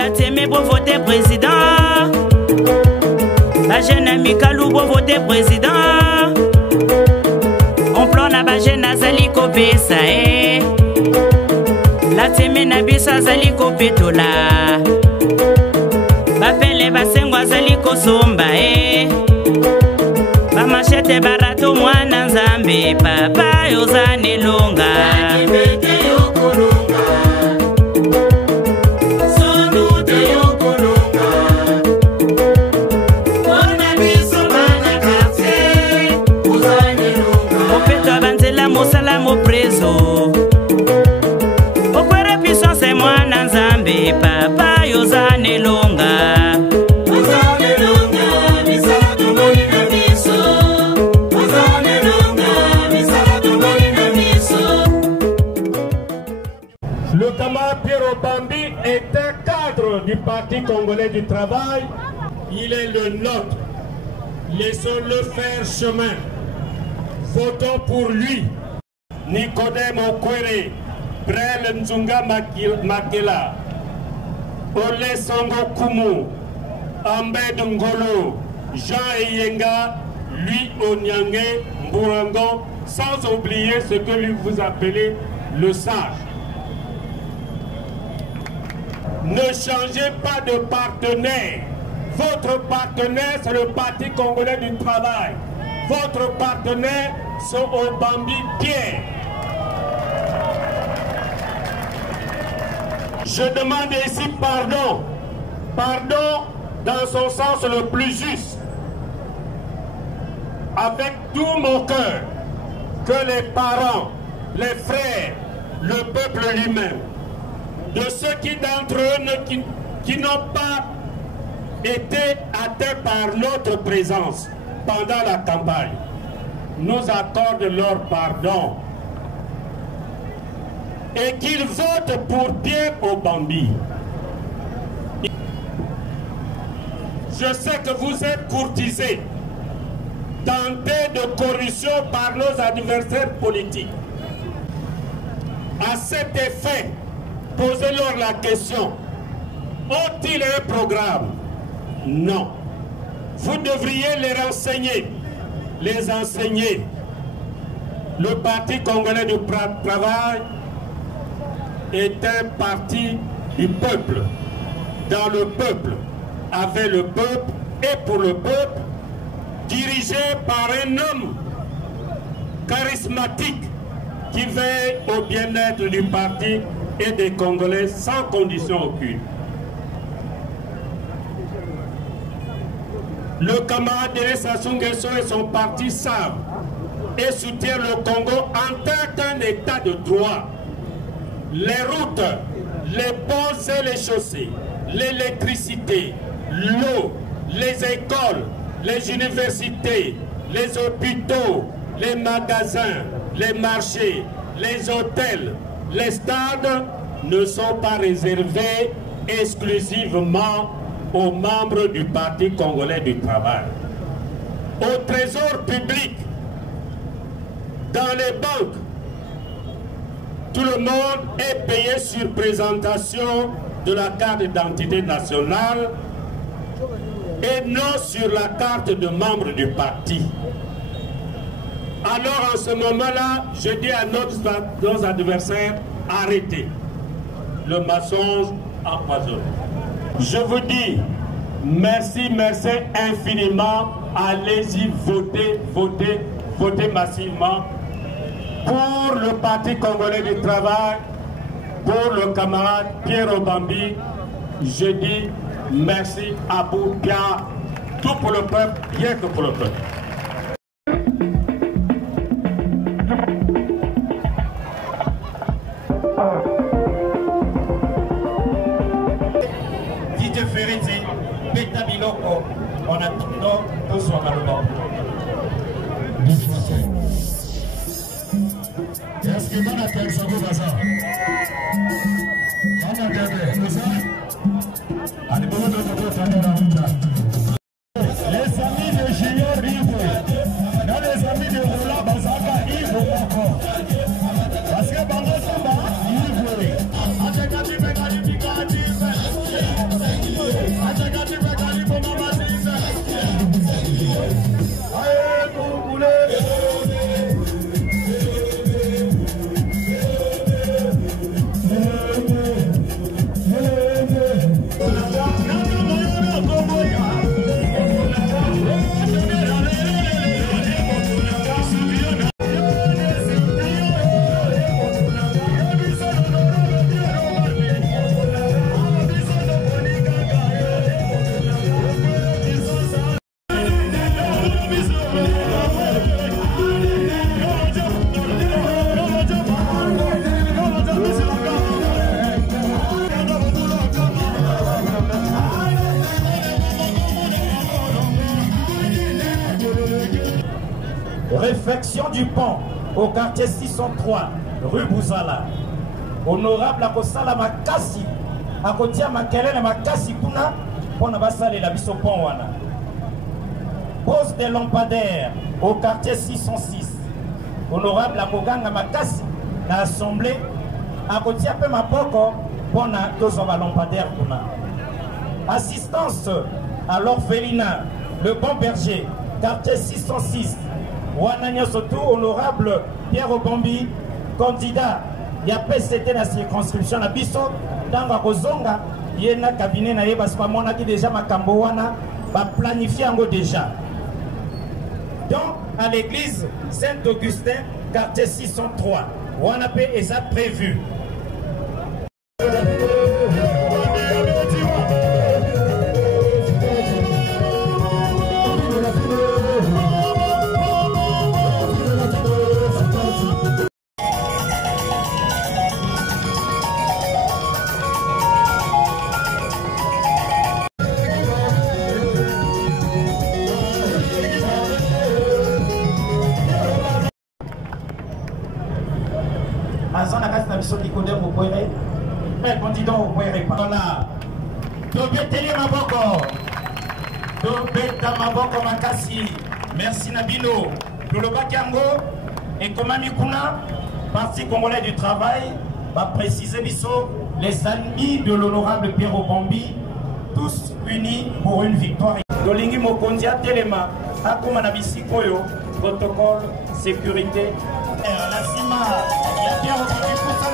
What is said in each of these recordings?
la teme pour voter président. La jeune amicalu pour voter président. On plan na ba jeune azali kopesa la teme na biso azali kopetola. Bapele basengo azali kosomba bamachete barato mwana nzambe papa yozane longa. Mosalamo preso okwere puissance mwana nzambe papa yozane longa. Le camarade Pierre Bambi est un cadre du Parti congolais du travail. Il est le nôtre. Laissons-le faire chemin. Votons pour lui. Nicodème Okwere, Brel Nzunga Makela, Ole Sango Kumu, Ambed Ngolo, Jean Eyenga, lui Onyange, Mburango, sans oublier ce que lui vous appelez le sage. Ne changez pas de partenaire. Votre partenaire, c'est le Parti congolais du travail. Votre partenaire, c'est Obambi Pierre. Je demande ici pardon. Pardon dans son sens le plus juste. Avec tout mon cœur, que les parents, les frères, le peuple lui-même, de ceux qui d'entre eux qui n'ont pas été atteints par notre présence pendant la campagne, nous accordent leur pardon et qu'ils votent pour Pierre Obambi. Je sais que vous êtes courtisés, tentés de corruption par nos adversaires politiques. À cet effet, posez-leur la question, ont-ils un programme? Non. Vous devriez les renseigner, les enseigner. Le Parti congolais du travail est un parti du peuple, dans le peuple, avec le peuple et pour le peuple, dirigé par un homme charismatique qui veille au bien-être du parti et des Congolais sans condition aucune. Le camarade Délé Sassou Nguesso et son parti savent et soutiennent le Congo en tant qu'un état de droit. Les routes, les ponts et les chaussées, l'électricité, l'eau, les écoles, les universités, les hôpitaux, les magasins, les marchés, les hôtels, les stades ne sont pas réservés exclusivement aux membres du Parti congolais du travail. Au trésor public, dans les banques, tout le monde est payé sur présentation de la carte d'identité nationale et non sur la carte de membre du parti. Alors en ce moment-là, je dis à nos adversaires, arrêtez le mensonge empoisonné. Je vous dis, merci, merci infiniment, allez-y, votez, votez, votez massivement pour le Parti congolais du travail, pour le camarade Pierre Obambi. Je dis merci à vous, bien, tout pour le peuple, rien que pour le peuple. DJ Ferenzi, Beta Biloko, on a tout sur le banc. Est-ce que mon appel ça vous va ça? On a gagné, nous ça? Allez, bon, les amis de Junior Ribo, dans les amis de Roland Bazaka, ils vont encore. Parce que Bango Samba, ils vont. réfection du pont au quartier 603, rue Bouzala. Honorable Akosala Makasi, Akotia Makelele Makasi Kuna, pour Nabasale la biso pont wana. Pose des lampadaires au quartier 606. Honorable Akoganga Makasi, na assemblée, Akotia Pe Mapoko, pour na tozoba lampadaire kuna. Assistance à l'orphelinat, le bon berger, quartier 606. Wananya Soto, honorable Pierre Obambi, candidat, il y a PCT dans la circonscription, la biso, dans la Kozonga, il y a un cabinet, il y a un qui déjà ma Kambowana, va planifier en déjà. Donc, à l'église Saint-Augustin, quartier 603, Wanapé est ça prévu. Mais candidat au Pouéré. Voilà. Tobetele Maboko. Tobeta Maboko Makasi. Merci Nabino. Loloba Kiango et Komami Kuna, Parti congolais du travail, va préciser Bisso, les amis de l'honorable Pierre Obambi, tous unis pour une victoire. Dolingi Mokondia Telema, Akuma Nabisi Koyo, protocole, sécurité. La Sima, il y a Pierre Obambi pour ça.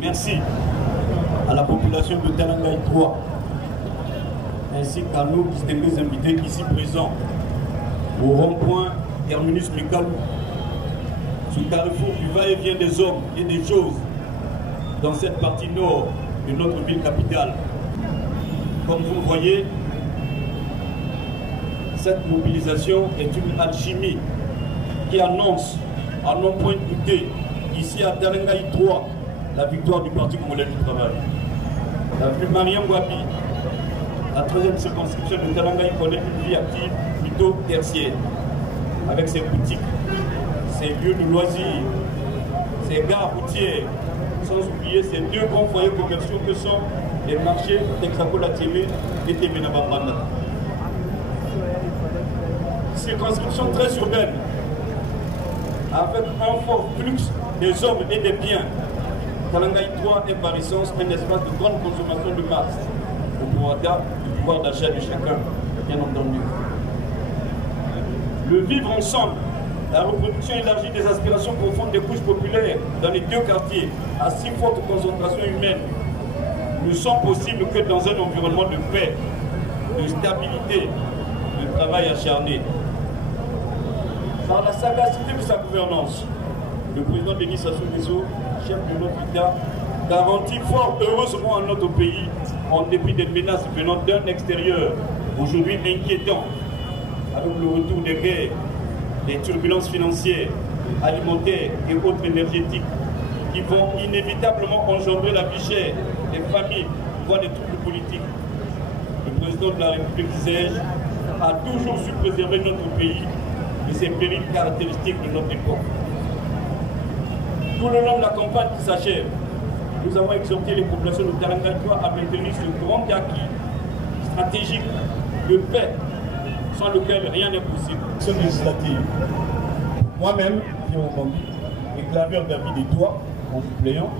Merci à la population de Talangaï 3 ainsi qu'à nos distingués invités ici présents au rond-point Terminus Mikalou, sous le carrefour du va-et-vient des hommes et des choses dans cette partie nord de notre ville capitale. Comme vous le voyez, cette mobilisation est une alchimie qui annonce à non point douter ici à Talangaï 3 la victoire du Parti congolais du travail. La ville Mariam Wabi, la 13e circonscription de Talangaï connaît une vie active plutôt tertiaire, avec ses boutiques, ses lieux de loisirs, ses gares routières, sans oublier ces deux grands foyers commerciaux que sont les marchés Texaco-Latiemé et Temenabambanda. Circonscription très urbaine, avec un fort flux des hommes et des biens. Talangaï 3 est par essence un espace de grande consommation de masse, au pouvoir d'achat de chacun, bien entendu. Le vivre ensemble, la reproduction élargie des aspirations profondes des couches populaires dans les deux quartiers, à si forte concentration humaine, ne sont possibles que dans un environnement de paix, de stabilité, de travail acharné. Par la sagacité de sa gouvernance, le président Denis Sassou Nguesso, chef de notre État, garantit fort heureusement à notre pays, en dépit des menaces venant d'un extérieur, aujourd'hui inquiétant, avec le retour des guerres, des turbulences financières, alimentaires et autres énergétiques, qui vont inévitablement engendrer la vie chère, des familles, voire des troubles politiques. Le président de la République, disais-je, a toujours su préserver notre pays de ces périls caractéristiques de notre époque. Tout le long de la campagne qui s'achève, nous avons exhorté les populations de Talangaï 3 à maintenir ce grand acquis stratégique de paix, sans lequel rien n'est possible. Élection législative. Moi-même, Pierre Obambi, déclareur David et toi, en suppléant,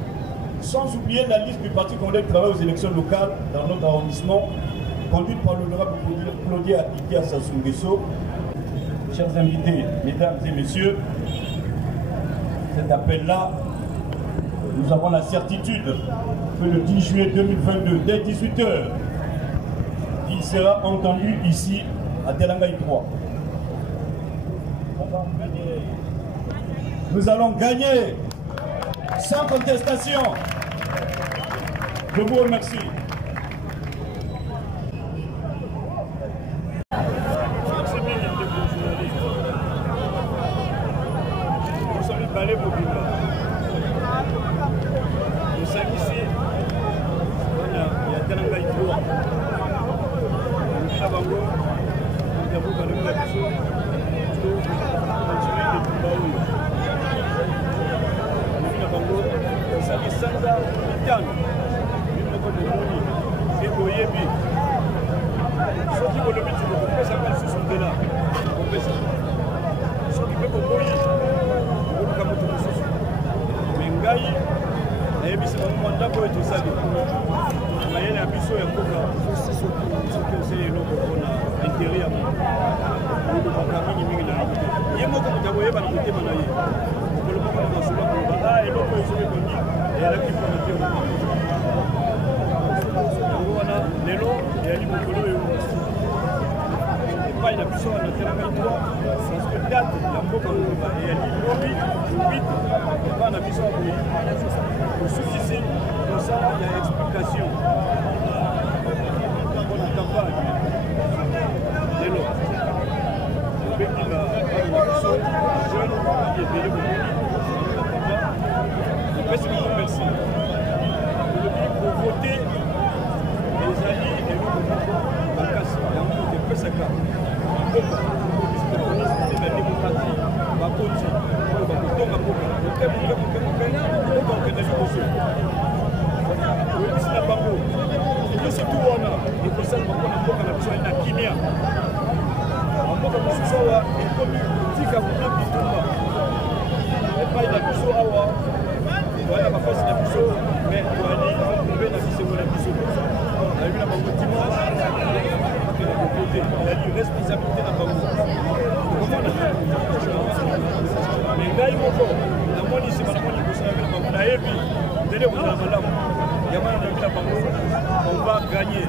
sans oublier la liste du Parti congolais de travail aux élections locales dans notre arrondissement, conduite par l'honorable Claudia Ikia Sassou Nguesso. Chers invités, mesdames et messieurs, cet appel-là, nous avons la certitude que le 10 juillet 2022, dès 18 h, il sera entendu ici à Talangaï 3. Nous allons gagner sans contestation. Je vous remercie. Nous sommes balais pour Bimba. Nous sommes ici. Il y a tellement de droits. Nous avons la mission pour continuer de Bimbaoui. Nous avons Sanda Itano. Et Oyebi. Ceux qui ont le métier de faire ça, ils sont là. On fait ça. Ceux qui peuvent comprendre, on peut pas tout ça. Mais Ngaï, et puis c'est un mandat pour être salé. Mais il y a un biseau et un coca. C'est ce que c'est l'autre qu'on a intérêt à moi. On peut pas caminer, mais il y a un côté. Il y a un côté qui a voyé par le côté manaï. On peut le voir dans ce là. Et l'autre, ils sont les connus. Et elle a qui prend le pied. Lelo yali mokolo oyo epai na biso anatelaka droit parce que date ya mboka moloba eyali lobi 8 epai na biso aboyi kosukisi kosala ya explication mpona campagne lelo obengi bana na biso jeune ebele mokoli epesi biso merci olobi kovote ezali eloko moko makasi yango epesaka mboka na démocratie bakoti oyo bakotonga mboka moke mboka okende liboso oyebisi na bango nyonso tu wana ekosalema mpona mboka na biso na kimia bamboka mosusu awa ekomi tika kuna bitumba epai na biso awa toali bafasi na biso me toali mpe na bisengo na biso ayebi na bango dimanche akende kokote ezali responsabilité na bango okomona me ngai moko namoni nsima namoni liboso na na bango nayebi ndenge kozala malamu yamana nayebi na bango on va gagner